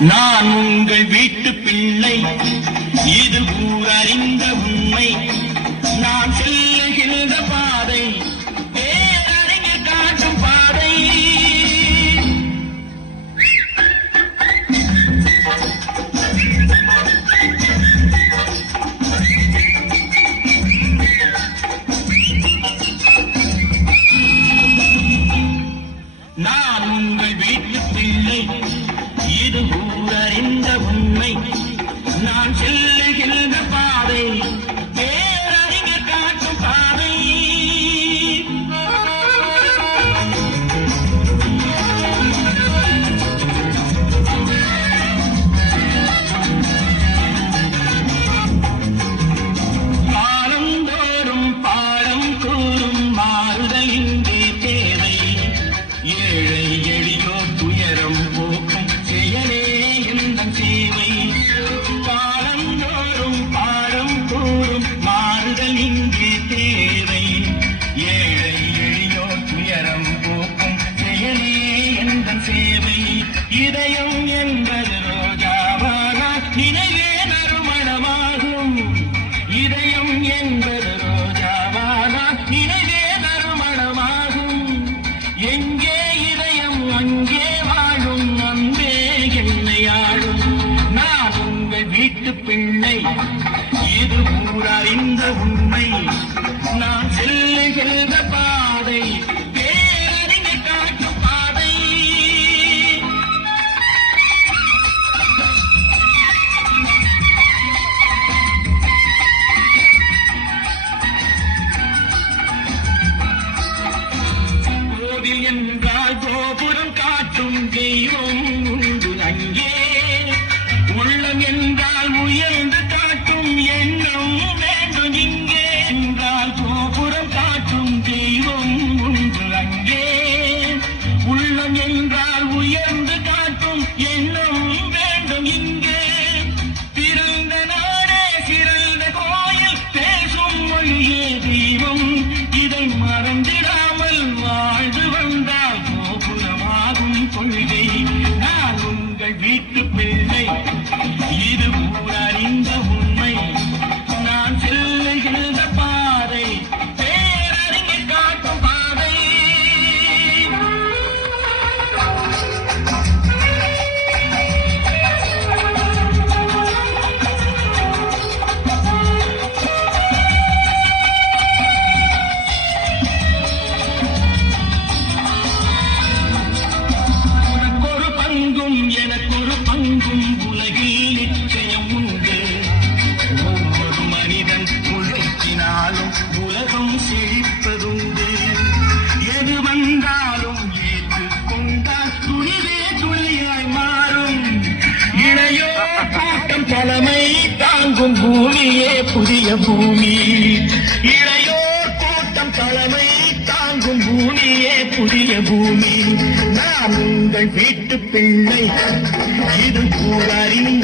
நான் உங்கள் வீட்டு பிள்ளை, இது ஊரறிந்த உண்மை. நான் செல்லுகின்ற பாதை பேரறிஞர் காட்டும் பாதை. நான் உங்கள் வீட்டு பிள்ளை, இது ஊரறிந்த உண்மை. நான் செல்லுகின்ற பாதை பேரறிஞர் காட்டும் பாதை. காலந்தோறும் பாடம் கூறும் மாறுதல் இங்கே தேவை. ஏழை எளியோர் துயரம் போக்கும் செயலே எந்தன் சேவை. காலந்தோறும் பாடம் கூறும் மாறுதல் இங்கே தேவை. ஏழை எளியோர் துயரம் போக்கும் செயலே எந்தன் சேவை. இதயம் என்பது ரோஜாவானா நினைவே நறுமணமாகும். இதயம் என்பது ரோஜாவானா நினைவே நறுமணமாகும். எங்கே இதயம் அங்கே வாழும் அன்பே என்னை ஆளும். நான் உங்கள் வீட்டு பிள்ளை, இது ஊரறிந்த உண்மை. நான் செல்லுகின்ற பாதை பேரறிஞர் காட்டும் பாதை. கோவில் என்றால் கோபுரம் காட்டும் தெய்வம் உண்டு அங்கே. உள்ளம் என்றால் உயர்ந்து காட்டும் எண்ணம் வேண்டும் இங்கே. என்றால் கோபுரம் காட்டும் தெய்வம் உண்டு அங்கே. உள்ளம் என்றால் உயர்ந்து காட்டும் எண்ணம் வேண்டும் இங்கே. பிறந்த நாடே சிறந்த கோயில், பேசும் மொழியே தெய்வம். இதை மறந்திடாமல் வாழ்ந்து வந்தால் கோபுரமாகும் கொள்கை. நான் உங்கள் வீட்டு பிள்ளை, இது ஊரறிந்த உண்மை. நான் செல்லுகின்ற பாதை பேரறிஞர் காட்டும் பாதை. உனக்கொரு பங்கும் எனக்கொரு பங்கும் உலகில் நிச்சயம் உண்டு. ஒவ்வொரு மனிதன் உழைக்கினாலும் உலகம் செழிப்பதுண்டு. எது வந்தாலும் ஏற்றுக்கொண்டால் துணிவே துணையாய் மாறும். இளையோர் கூட்டம் தலைமை தாங்கும் பூமியே புதிய பூமி. இளையோர் கூட்டம் தலைமை தாங்கும் பூமியே புதிய பூமி. நான் உங்கள் வீட்டு பிள்ளை, இது ஊரறிந்த